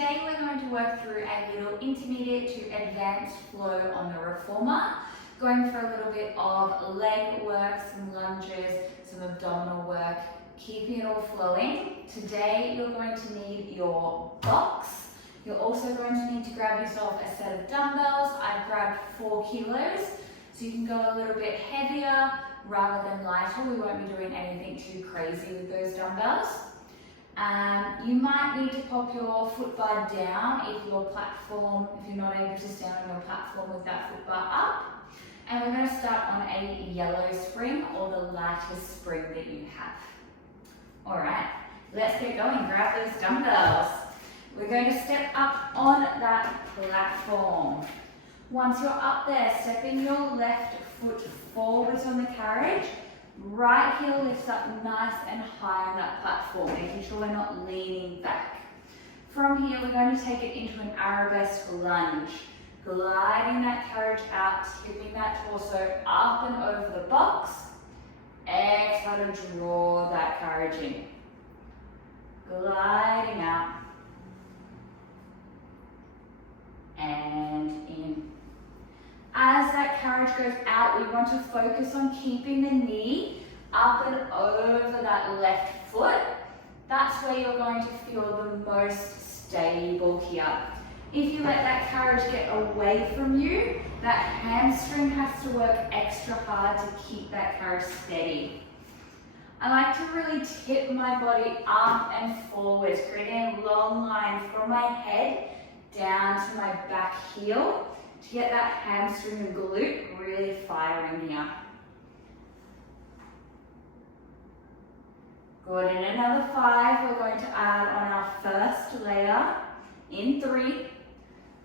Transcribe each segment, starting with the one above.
Today we're going to work through a little intermediate to advanced flow on the reformer, going for a little bit of leg work, some lunges, some abdominal work, keeping it all flowing. Today you're going to need your box. You're also going to need to grab yourself a set of dumbbells. I've grabbed 4 kilos, so you can go a little bit heavier rather than lighter. We won't be doing anything too crazy with those dumbbells. You might need to pop your foot bar down if you're not able to stand on your platform with that foot bar up. And we're going to start on a yellow spring or the lightest spring that you have. Alright, let's get going. Grab those dumbbells. We're going to step up on that platform. Once you're up there, step in your left foot forwards on the carriage. Right heel lifts up nice and high on that platform, making sure we're not leaning back. From here, we're going to take it into an arabesque lunge. Gliding that carriage out, tipping that torso up and over the box. Exhale to draw that carriage in. Gliding out. And in. As that carriage goes out, we want to focus on keeping the knee up and over that left foot. That's where you're going to feel the most stable here. If you let that carriage get away from you, that hamstring has to work extra hard to keep that carriage steady. I like to really tip my body up and forwards, creating a long line from my head down to my back heel, to get that hamstring and glute really firing here. Good, in another 5, we're going to add on our first layer. In 3,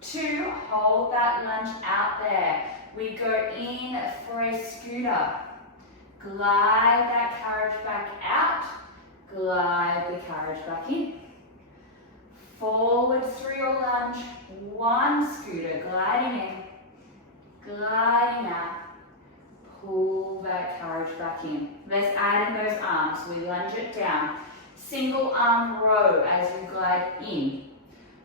2, hold that lunge out there. We go in for a scooter. Glide that carriage back out. Glide the carriage back in. Forwards through your lunge, 1 scooter, gliding in, gliding out, pull that carriage back in. Let's add in those arms, we lunge it down. Single arm row as you glide in.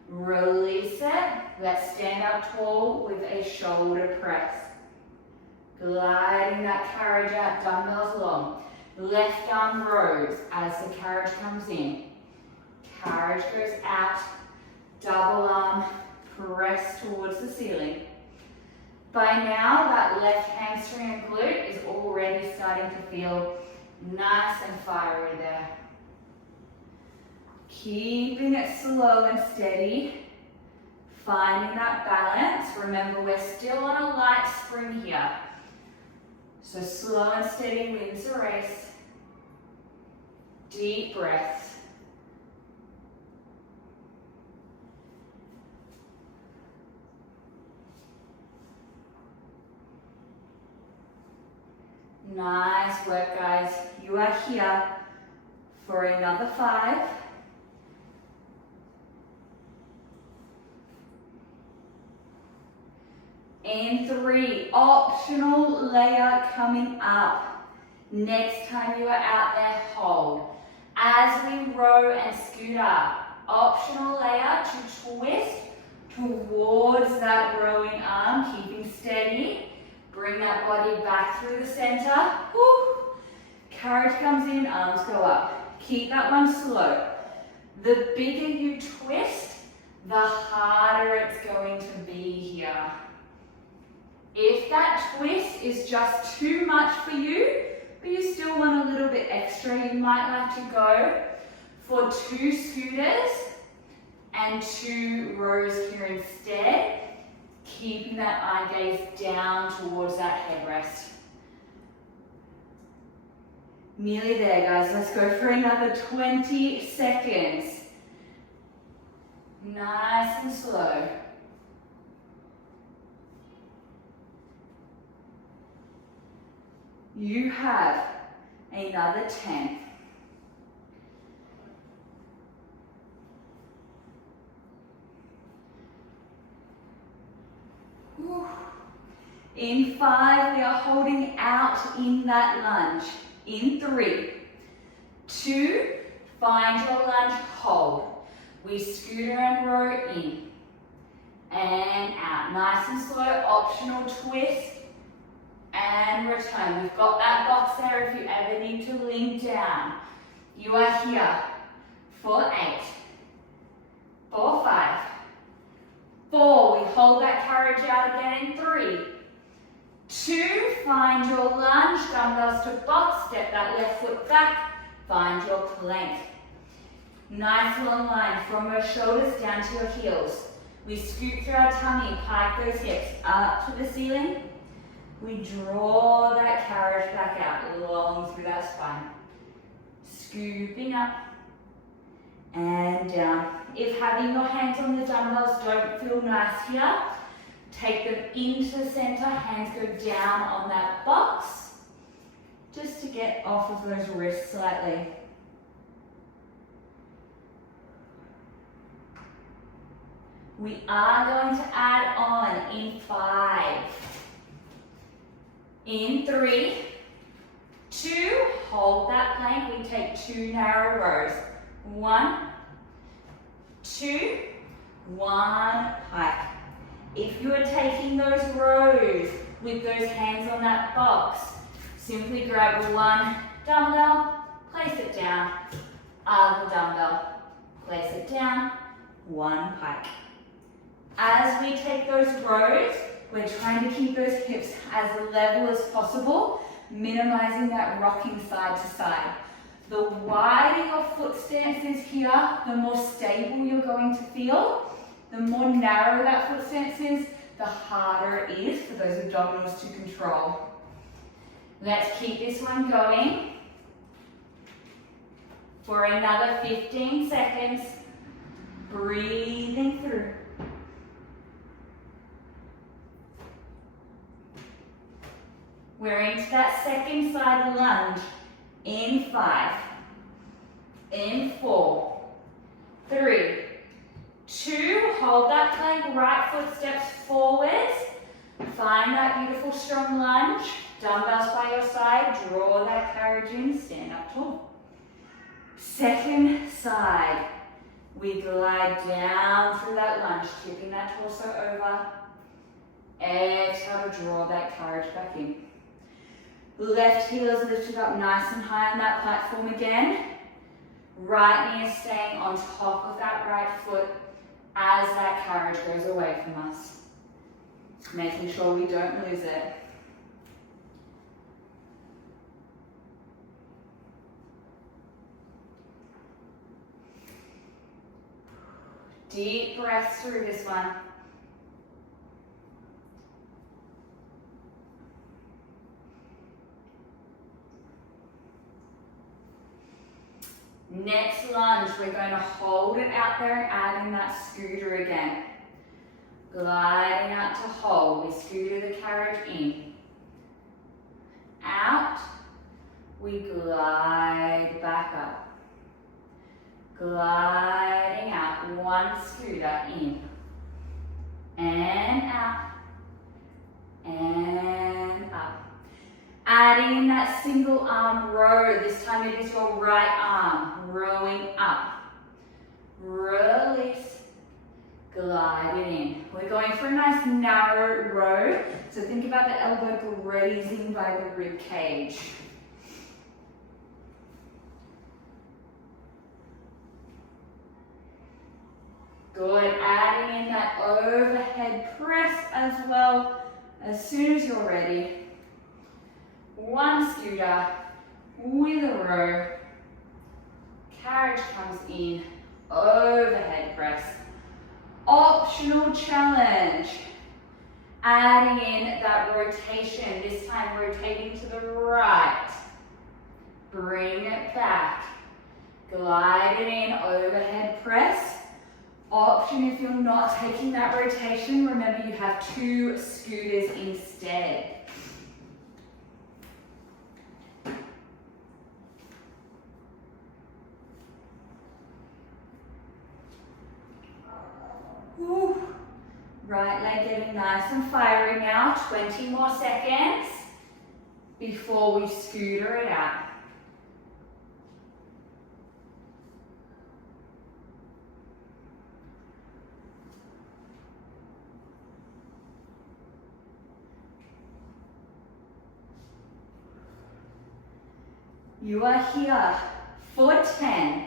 Release it, let's stand up tall with a shoulder press. Gliding that carriage out, dumbbells long. Left arm rows as the carriage comes in. Carriage goes out, double arm, press towards the ceiling. By now, that left hamstring and glute is already starting to feel nice and fiery there. Keeping it slow and steady, finding that balance. Remember, we're still on a light spring here. So slow and steady wins the race. Deep breaths. Nice work, guys. You are here for another 5. In 3, optional layer coming up. Next time you are out there, hold. As we row and scooter, optional layer to twist towards that rowing arm, keeping steady. Bring that body back through the center. Woo. Carriage comes in, arms go up. Keep that one slow. The bigger you twist, the harder it's going to be here. If that twist is just too much for you, but you still want a little bit extra, you might like to go for 2 scooters and 2 rows here instead. Keeping that eye gaze down towards that headrest. Nearly there, guys. Let's go for another 20 seconds. Nice and slow. You have another 10. In 5, we are holding out in that lunge. In 3, 2, find your lunge, hold. We scooter and row in and out. Nice and slow, optional twist and return. We've got that box there if you ever need to lean down. You are here for 8, for 5, 4. We hold that carriage out again in 3, 2. Find your lunge, dumbbells to box, step that left foot back, find your plank. Nice long line from your shoulders down to your heels. We scoot through our tummy, pike those hips up to the ceiling. We draw that carriage back out, long through that spine. Scooping up and down. If having your hands on the dumbbells don't feel nice here, take them into the center, hands go down on that box, just to get off of those wrists slightly. We are going to add on in 5, in 3, 2, hold that plank, we take 2 narrow rows. 1, 2, 1, pike. If you are taking those rows with those hands on that box, simply grab 1 dumbbell, place it down, other dumbbell, place it down, 1 pike. As we take those rows, we're trying to keep those hips as level as possible, minimizing that rocking side to side. The wider your foot stance is here, the more stable you're going to feel. The more narrow that foot stance is, the harder it is for those abdominals to control. Let's keep this one going for another 15 seconds. Breathing through. We're into that second side lunge. In 5, in 4, 3, 2, hold that plank, right foot steps forwards. Find that beautiful strong lunge. Dumbbells by your side, draw that carriage in, stand up tall. Second side, we glide down through that lunge, tipping that torso over. Exhale to draw that carriage back in. Left heel is lifted up nice and high on that platform again. Right knee is staying on top of that right foot as that carriage goes away from us. Making sure we don't lose it. Deep breaths through this one. Next lunge, we're going to hold it out there and add in that scooter again. Gliding out to hold, we scooter the carriage in. Out, we glide back up. Gliding out, 1 scooter in. And out. And up. Adding in that single arm row. This time it is your right arm rowing up. Release. Glide it in. We're going for a nice narrow row. So think about the elbow grazing by the rib cage. Good. Adding in that overhead press as well as soon as you're ready. 1 scooter with a row. Carriage comes in. Overhead press. Optional challenge. Adding in that rotation. This time rotating to the right. Bring it back. Glide it in. Overhead press. Option if you're not taking that rotation, remember you have 2 scooters instead. Woo. Right leg getting nice and fiery now. 20 more seconds before we scooter it out. You are here for 10.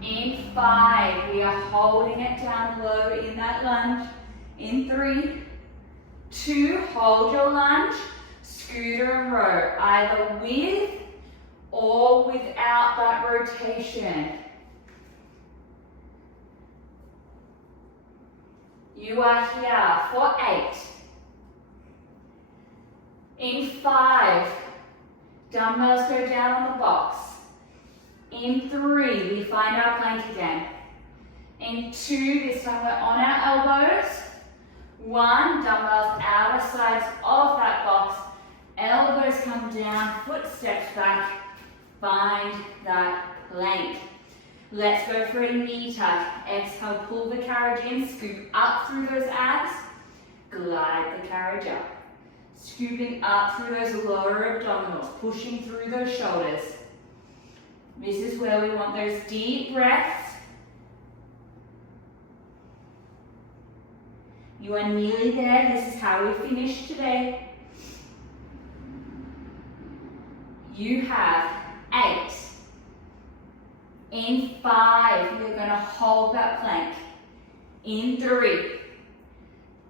In 5, we are holding it down low in that lunge. In 3, 2, hold your lunge, scooter and row, either with or without that rotation. You are here for 8. In 5, dumbbells go down on the box. In 3, we find our plank again. In 2, this time we're on our elbows. 1, dumbbells outer sides of that box. Elbows come down, foot steps back. Find that plank. Let's go for a knee tuck. Exhale, pull the carriage in, scoop up through those abs. Glide the carriage up. Scooping up through those lower abdominals, pushing through those shoulders. This is where we want those deep breaths. You are nearly there. This is how we finish today. You have 8. In 5, you're going to hold that plank. In 3,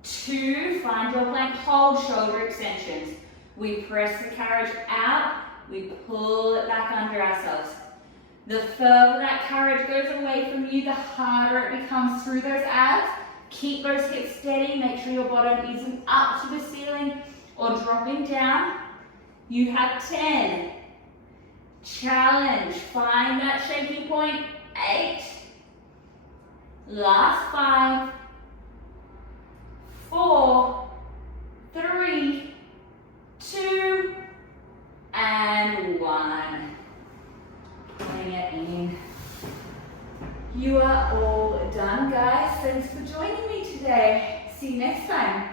2, find your plank, hold shoulder extensions. We press the carriage out, we pull it back under ourselves. The further that carriage goes away from you, the harder it becomes through those abs. Keep those hips steady, make sure your bottom isn't up to the ceiling or dropping down. You have 10. Challenge, find that shaky point. 8. Last 5. 4, 3, 2, and 1. Putting it in. You are all done, guys. Thanks for joining me today. See you next time.